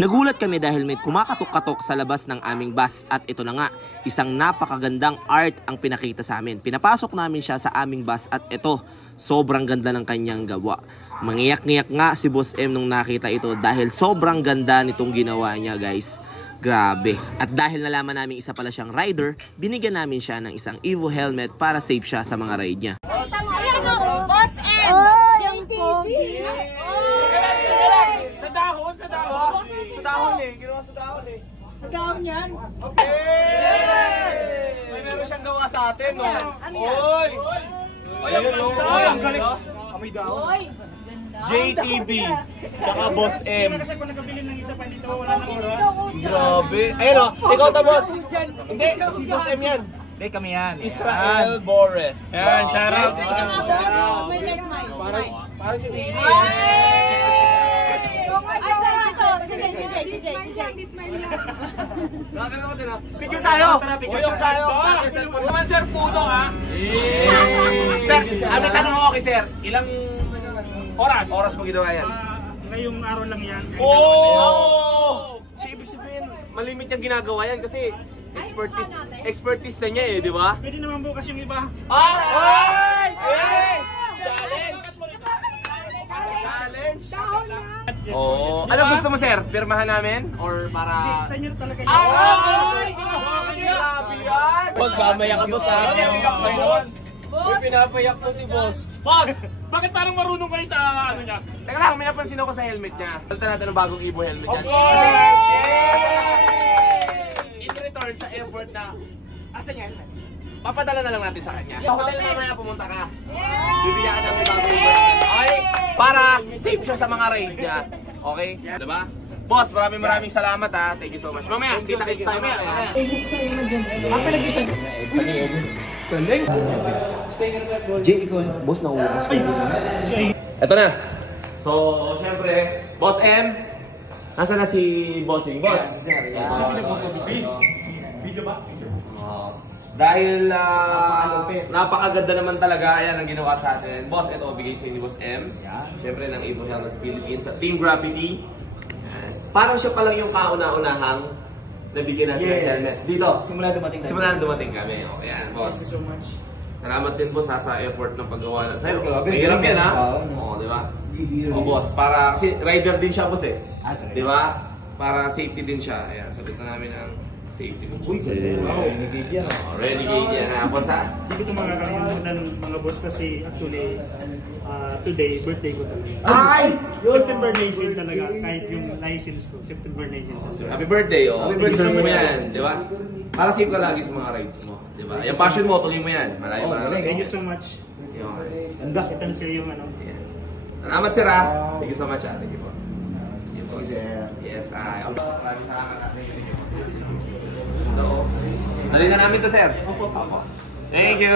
Nagulat kami dahil may kumakatok-katok sa labas ng aming bus at ito na nga, isang napakagandang art ang pinakita sa amin. Pinapasok namin siya sa aming bus at ito, sobrang ganda ng kanyang gawa. Mangiyak-ngiyak nga si Boss M nung nakita ito dahil sobrang ganda nitong ginawa niya, guys. Grabe. At dahil nalaman namin isa pala siyang rider, binigyan namin siya ng isang Evo helmet para safe siya sa mga ride niya. Boss M! Sa dahon, sa dahon. Sa dahon eh, ginawa sa dahon eh. Sa dahon yan. May meron siyang gawa sa atin, no? Oy! Ayun, no? Ang galing. Amoy dahon. JTB, saka Boss M. Kasi kung nakabili ng isa pa dito, wala nang oras. Grabe. Ayun, no? Ikaw to, boss. Hindi, si Boss M yan. Hindi kami yan. Israel Bores. Yan, shout out. Parang si Willie. Picture tayo! Picture tayo! Naman sir, puno ha? Sir, ano tanong ko kay sir? Ilang Oras. oras mo ginawa yan? Ngayong araw lang yan. Oh! So, ibig sabihin, malimit yung ginagawa yan kasi expertise na niya eh, di ba? Pwede naman bukas yung iba. Alright! Hey! Challenge! Challenge! Oh, ano gusto mo sir? Pirmahan namin? Or para... Sa inyo talaga yun. Ay! Grabe yan! Boss, mamaya ka boss ha. Uy, pinapayak mo si boss. Boss! Bakit parang marunong kayo sa ano niya? Teka lang, may napansin ako sa helmet niya. Talta natin ang bagong Evo helmet niya. Okay! In return sa effort na... Asan yan? Papadala na lang natin sa kanya. Sa hotel mamaya pumunta ka. Bibigyan ka namin bagong Evo helmet. Okay? Para safe siya sa mga ride niya. Okay? Diba? Boss, maraming salamat ha. Thank you so much. Mamaya, kita-kits tayo mamaya. Ang pinag-isan. Jay, ikaw, boss, nauulas ko. Ito na. So, syempre, Boss M. Nasaan na si Bossing? Boss. Video ba? Dahil napakaganda naman talaga, ayan ang ginawa sa atin. Boss, ito bigay sa ni Boss M. Syempre ng Evo Helmets Philippines sa Team Gravity. Parang siya pa lang yung kauna-unahang nabigyan natin ng helmet. Dito. Simula dumating kami. O, ayan, boss. Thank you so much. Salamat din po sa effort ng paggawa na. Sa'yo, mahirap yan ha? Oo, di ba? O, boss, para, kasi rider din siya, boss eh. Di ba? Para safety din siya. Ayan, sagot na namin ang safety mo. Uy, renegade yan. Renegade yan ha, boss ha? Hindi ko ito makakalimutan mga boss kasi actually today, birthday ko talaga. Ay! September 19 talaga, kahit yung license ko, September 19. Happy birthday, oh. Happy birthday mo yan, di ba? Para safe ka lagi sa mga rides mo, di ba? Yung passion mo, tuloy mo yan. Malayo mo na. Thank you so much. Yun. Kita na sir yung ano. Salamat sir ha. Thank you so much ha. Thank you po. Yes, maraming salamat ha. Dali na namin to sir. Thank you.